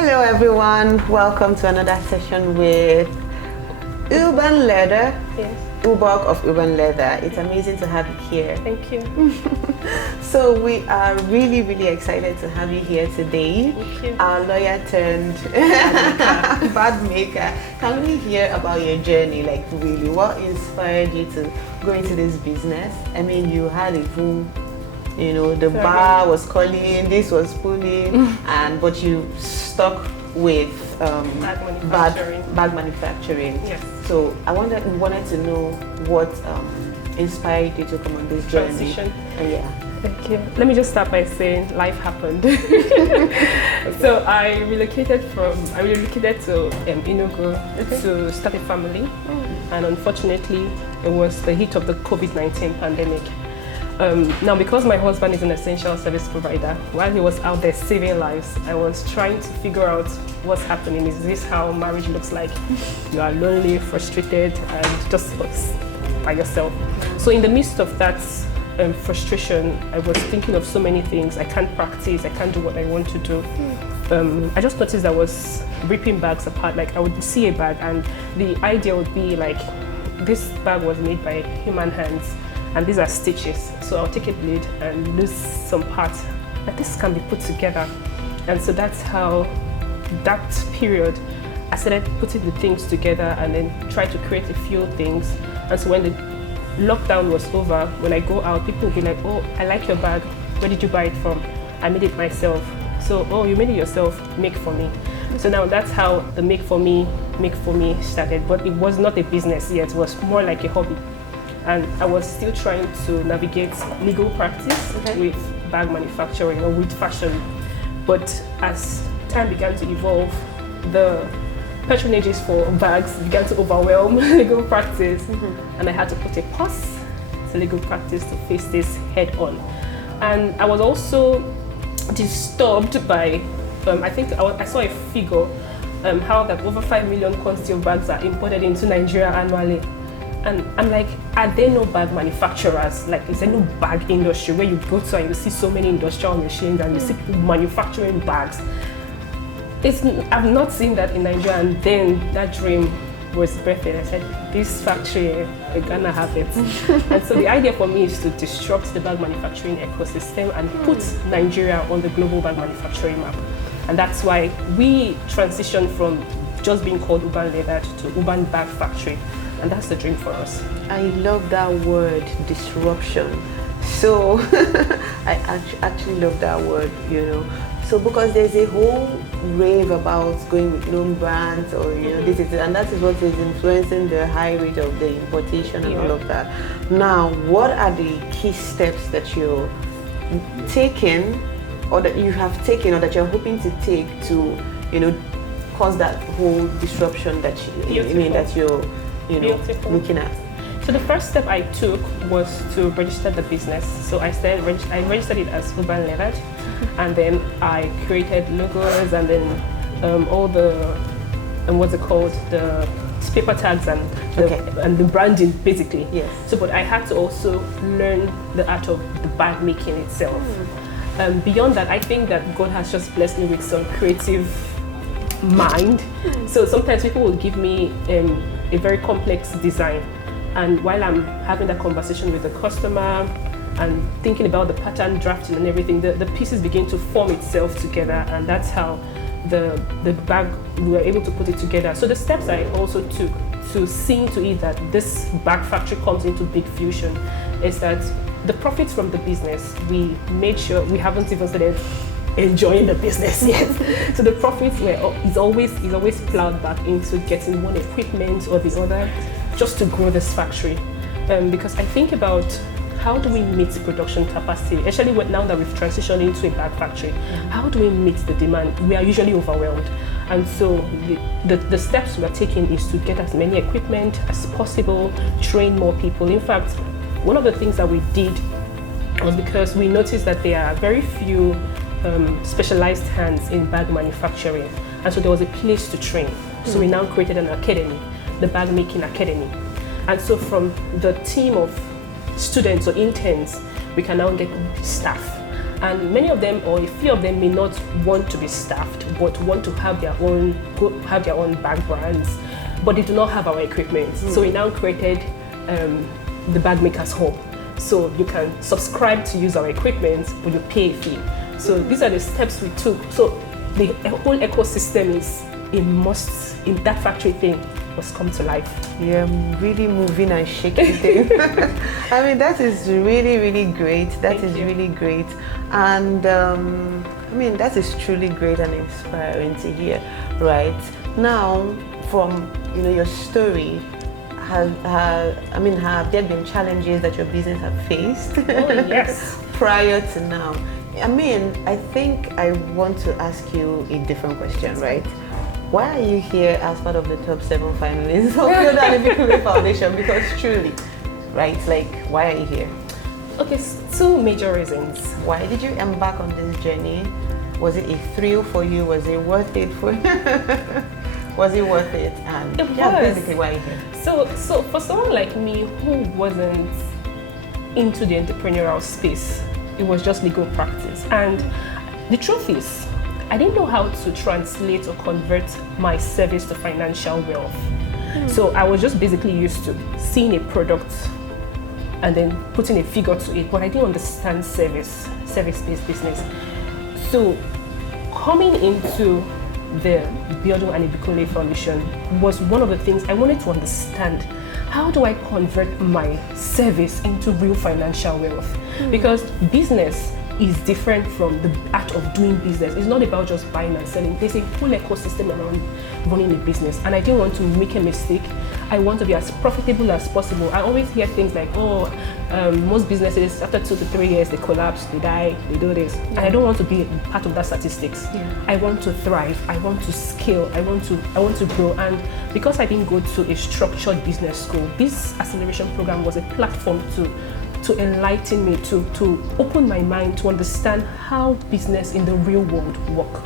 Hello everyone, welcome to another session with Urban Leather. Yes. Ubok of Urban Leather. It's amazing to have you here. Thank you. So we are really excited to have you here today. Thank you. Our lawyer turned bag maker. Can we hear about your journey? Like really, what inspired you to go into this business? I mean, you had a full, the bar was calling, this was pulling, but you stuck with bag manufacturing. Yes. So I wanted to know what inspired you to come on this journey. Transition. Yeah. Thank you. Let me just start by saying life happened. So I relocated to Enugu to start a family, and unfortunately, it was the heat of the COVID-19 pandemic. Now, because my husband is an essential service provider, while he was out there saving lives, I was trying to figure out what's happening. Is this how marriage looks like? You are lonely, frustrated, and just by yourself. So in the midst of that frustration, I was thinking of so many things. I can't practice, I can't do what I want to do. I just noticed I was ripping bags apart. Like I would see a bag and the idea would be like, this bag was made by human hands and these are stitches. So I'll take a blade and lose some parts, but this can be put together. And so that's how that period, I started putting the things together and then try to create a few things. And so when the lockdown was over, when I go out, people will be like, oh, I like your bag. Where did you buy it from? I made it myself. So, oh, you made it yourself, make for me. So now that's how the make for me started. But it was not a business yet, it was more like a hobby. And I was still trying to navigate legal practice with bag manufacturing or with fashion. But as time began to evolve, the patronages for bags began to overwhelm legal practice. And I had to put a pause to legal practice to face this head on. And I was also disturbed by, I think I saw a figure, how that over 5 million quantity of bags are imported into Nigeria annually. And I'm like, are there no bag manufacturers? Like, is there no bag industry where you go to and you see so many industrial machines and you see people manufacturing bags? I've not seen that in Nigeria, and then that dream was birthed. I said, this factory, we're gonna have it. And so the idea for me is to disrupt the bag manufacturing ecosystem and put Nigeria on the global bag manufacturing map. And that's why we transitioned from just being called Urban Leather to Urban Bag Factory. And that's the dream for us. I love that word, disruption. So I actually love that word, So because there's a whole rave about going with known brands or this is it, and that is what is influencing the high rate of the importation and all of that. Now, what are the key steps that you're taking or that you have taken or that you're hoping to take to, cause that whole disruption that you're looking at? So the first step I took was to register the business. So I registered it as Urban Leather, and then I created logos and then all the what's it called, the paper tags and the branding basically. Yes. So but I had to also learn the art of the bag making itself. Beyond that, I think that God has just blessed me with some creative mind. So sometimes people will give me a very complex design, and while I'm having that conversation with the customer and thinking about the pattern drafting and everything, the pieces begin to form itself together, and that's how the bag, we were able to put it together. So the steps I also took to seeing to it that this bag factory comes into big fusion is that the profits from the business, we made sure we haven't even started enjoying the business yet. So the profits is always plowed back into getting one equipment or the other just to grow this factory. Because I think about how do we meet production capacity, especially now that we've transitioned into a bag factory. How do we meet the demand? We are usually overwhelmed. And so the steps we're taking is to get as many equipment as possible, train more people. In fact, one of the things that we did was because we noticed that there are very few specialized hands in bag manufacturing, and so there was a place to train. So we now created an academy, the Bag Making Academy. And so from the team of students or interns, we can now get staff. and many of them, or a few of them, may not want to be staffed, but want to have their own bag brands, but they do not have our equipment. So we now created the Bag Makers Hub. So you can subscribe to use our equipment, but you pay a fee. So these are the steps we took. So the whole ecosystem is a must. In that factory thing was come to life. Yeah, really moving and shaking thing. I mean, that is really, really great. That is really great. And I mean, that is truly great and inspiring to hear, right? Now, from your story, have there been challenges that your business have faced? Oh, yes. Prior to now? I mean, I think I want to ask you a different question, right? Why are you here as part of the top 7 finalists of the Redefining Foundation? Because truly, right, like, why are you here? Okay, 2 major reasons. Why did you embark on this journey? Was it a thrill for you? Was it worth it for you? Was it worth it? And basically, why are you here? So for someone like me who wasn't into the entrepreneurial space, it was just legal practice. And the truth is, I didn't know how to translate or convert my service to financial wealth. So I was just basically used to seeing a product and then putting a figure to it, but I didn't understand service-based business. So coming into the Biodun and Ibikunle Foundation was one of the things I wanted to understand. How do I convert my service into real financial wealth? Because business is different from the art of doing business. It's not about just buying and selling. There's a whole ecosystem around running a business, and I didn't want to make a mistake. I want to be as profitable as possible. I always hear things like, most businesses after 2 to 3 years they collapse, they die, they do this, and I don't want to be part of that statistics. I want to thrive. I want to scale. I want to grow. And because I didn't go to a structured business school, this acceleration program was a platform to enlighten me, to open my mind, to understand how business in the real world work.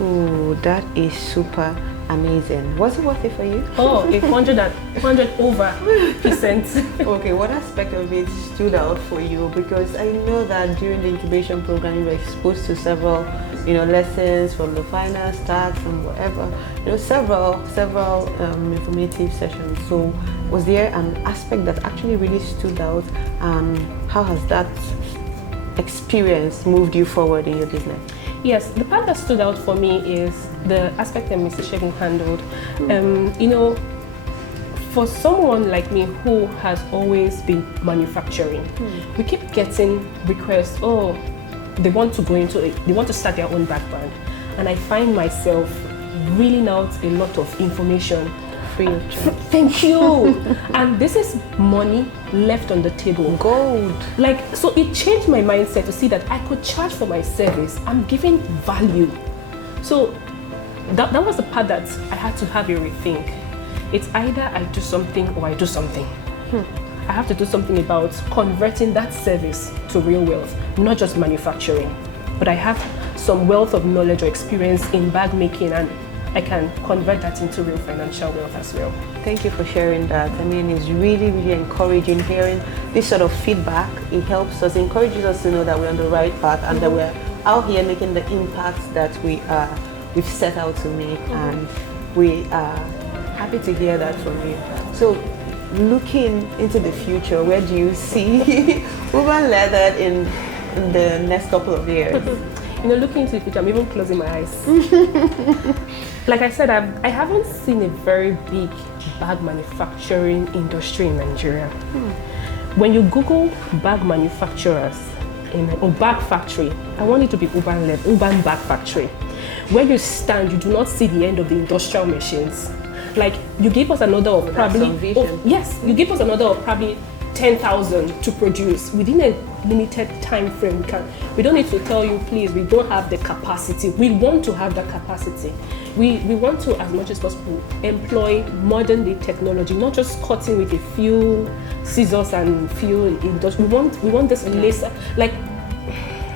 Oh, that is super amazing. Was it worth it for you? Oh, 100%. Okay, what aspect of it stood out for you? Because I know that during the incubation program you were exposed to several lessons from the finance, tax, and whatever, several informative sessions. So was there an aspect that actually really stood out, and how has that experience moved you forward in your business? Yes, the part that stood out for me is the aspect that Mr. Shegun handled. For someone like me who has always been manufacturing, we keep getting requests, they want to start their own bag brand. And I find myself reeling out a lot of information. Free of charge. Thank you. And this is money left on the table. Gold. So it changed my mindset to see that I could charge for my service. I'm giving value. So that was the part that I had to have a rethink. It's either I do something or I do something. I have to do something about converting that service to real wealth, not just manufacturing. But I have some wealth of knowledge or experience in bag making, and I can convert that into real financial wealth as well. Thank you for sharing that. I mean, it's really, really encouraging hearing this sort of feedback. It encourages us to know that we're on the right path and that we're out here making the impact that we've set out to make. And we are happy to hear that from you. So, looking into the future, where do you see Woven Leather in the next couple of years? Looking into the future, I'm even closing my eyes. Like I said, I haven't seen a very big bag manufacturing industry in Nigeria. When you Google bag manufacturers or bag factory, I want it to be urban bag factory. Where you stand, you do not see the end of the industrial machines. Like, you give us another of probably, you give us another of probably 10,000 to produce within a limited time frame. We don't need to tell you, please, we don't have the capacity. We want to have the capacity. We want to, as much as possible, employ modern day technology, not just cutting with a few scissors and few industry. We want this laser, like,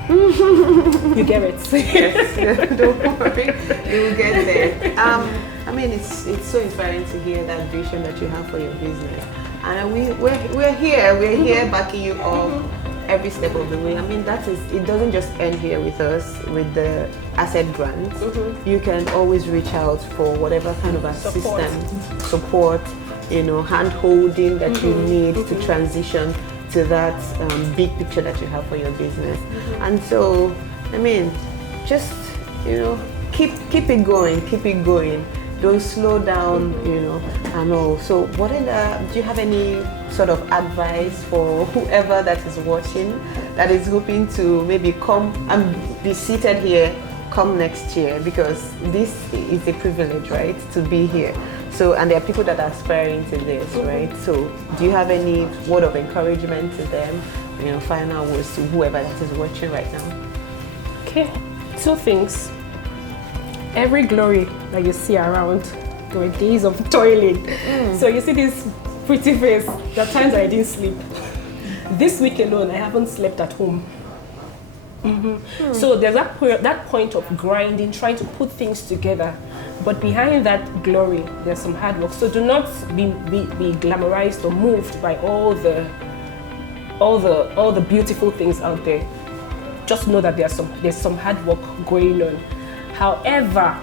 you get it. Yes, don't worry, you will get there. I mean, it's so inspiring to hear that vision that you have for your business, and we're here backing you up every step of the way. I mean, it doesn't just end here with us, with the asset grants. You can always reach out for whatever kind of assistance, support, hand holding that you need to transition to that big picture that you have for your business. And so, I mean, just, keep it going. Don't slow down, and all. So do you have any sort of advice for whoever that is watching, that is hoping to maybe come and be seated here come next year? Because this is a privilege, right, to be here. So, and there are people that are aspiring to this, right? So do you have any word of encouragement to them, final words to whoever that is watching right now? Okay, 2 things. Every glory that you see around, there were days of toiling. So you see this pretty face, there are times I didn't sleep. This week alone, I haven't slept at home. So there's that point of grinding, trying to put things together. But behind that glory, there's some hard work. So do not be glamorized or moved by all the beautiful things out there. Just know that there's some hard work going on. However,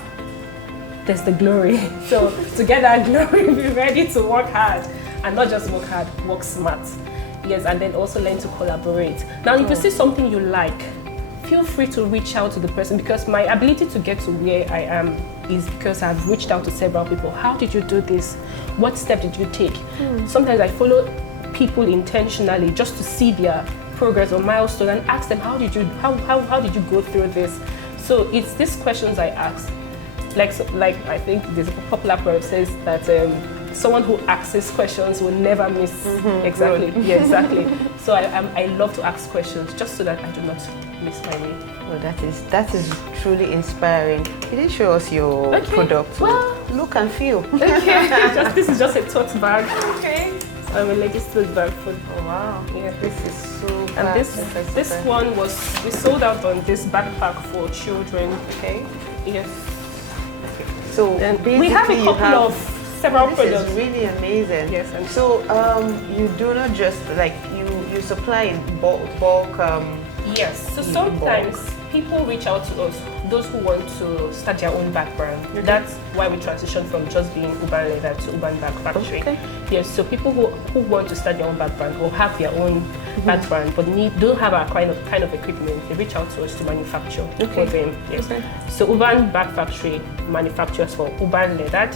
there's the glory. So to get that glory, be ready to work hard, and not just work hard, work smart. Yes, and then also learn to collaborate. Now, if you see something you like, feel free to reach out to the person, because my ability to get to where I am is because I've reached out to several people. How did you do this? What step did you take? Sometimes I follow people intentionally just to see their progress or milestone and ask them, how did you go through this? So it's these questions I ask. Like I think there's a popular proverb says that someone who asks questions will never miss. Exactly. Yeah, exactly. So I love to ask questions just so that I do not miss my way. Well, that is truly inspiring. You didn't show us your product. Well, look and feel. Okay. This is just a tote bag. Okay. I'm a lady's tote bag for. Oh wow. Yeah, this is so. And this one we sold out on this backpack for children. Okay. Yes. Okay. So we have a couple of several products. This is really amazing. Yes. And so you do not just you supply in bulk. Yes. So sometimes people reach out to us, those who want to start their own bag brand. That's why we transitioned from just being Uban Leather to Uban Bag Factory. Yes, so people who want to start their own bag brand or have their own bag brand but don't have our kind of equipment, they reach out to us to manufacture for them. Yes. So Uban Bag Factory manufactures for Uban Leather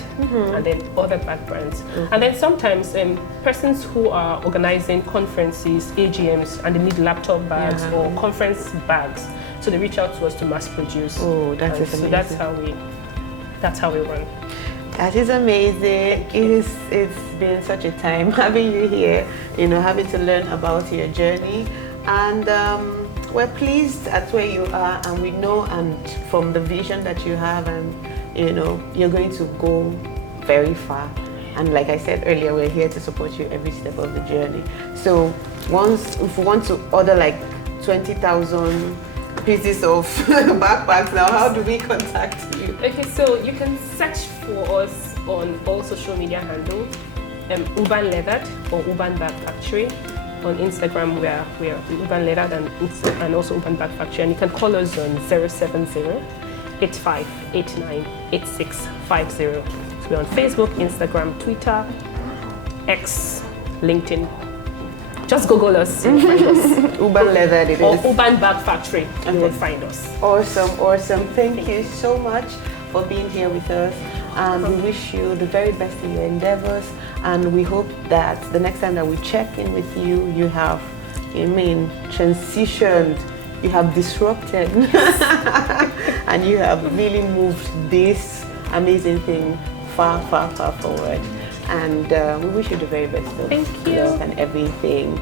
and then other bag brands. And then sometimes persons who are organizing conferences, AGMs, and they need laptop bags or conference bags. So they reach out to us to mass produce. Oh, that is amazing. So that's how we run. That is amazing. It's been such a time having you here, having to learn about your journey. And we're pleased at where you are, and we know, and from the vision that you have, and you're going to go very far. And like I said earlier, we're here to support you every step of the journey. So if we want to order like 20,000 pieces of backpacks now, how do we contact you? Okay, so you can search for us on all social media handles, Uban Leather or Uban Bag Factory. On Instagram, we're Uban Leather and also Uban Bag Factory, and you can call us on 070-8589-8650. So we're on Facebook, Instagram, Twitter, X, LinkedIn. Just Google us, you'll find us. Uban Leather it is. Or Uban Bag Factory, you will find us. Awesome. Thank you so much for being here with us. And we wish you the very best in your endeavors. And we hope that the next time that we check in with you, you have, transitioned, you have disrupted, and you have really moved this amazing thing far forward. And we wish you the very best of luck and everything.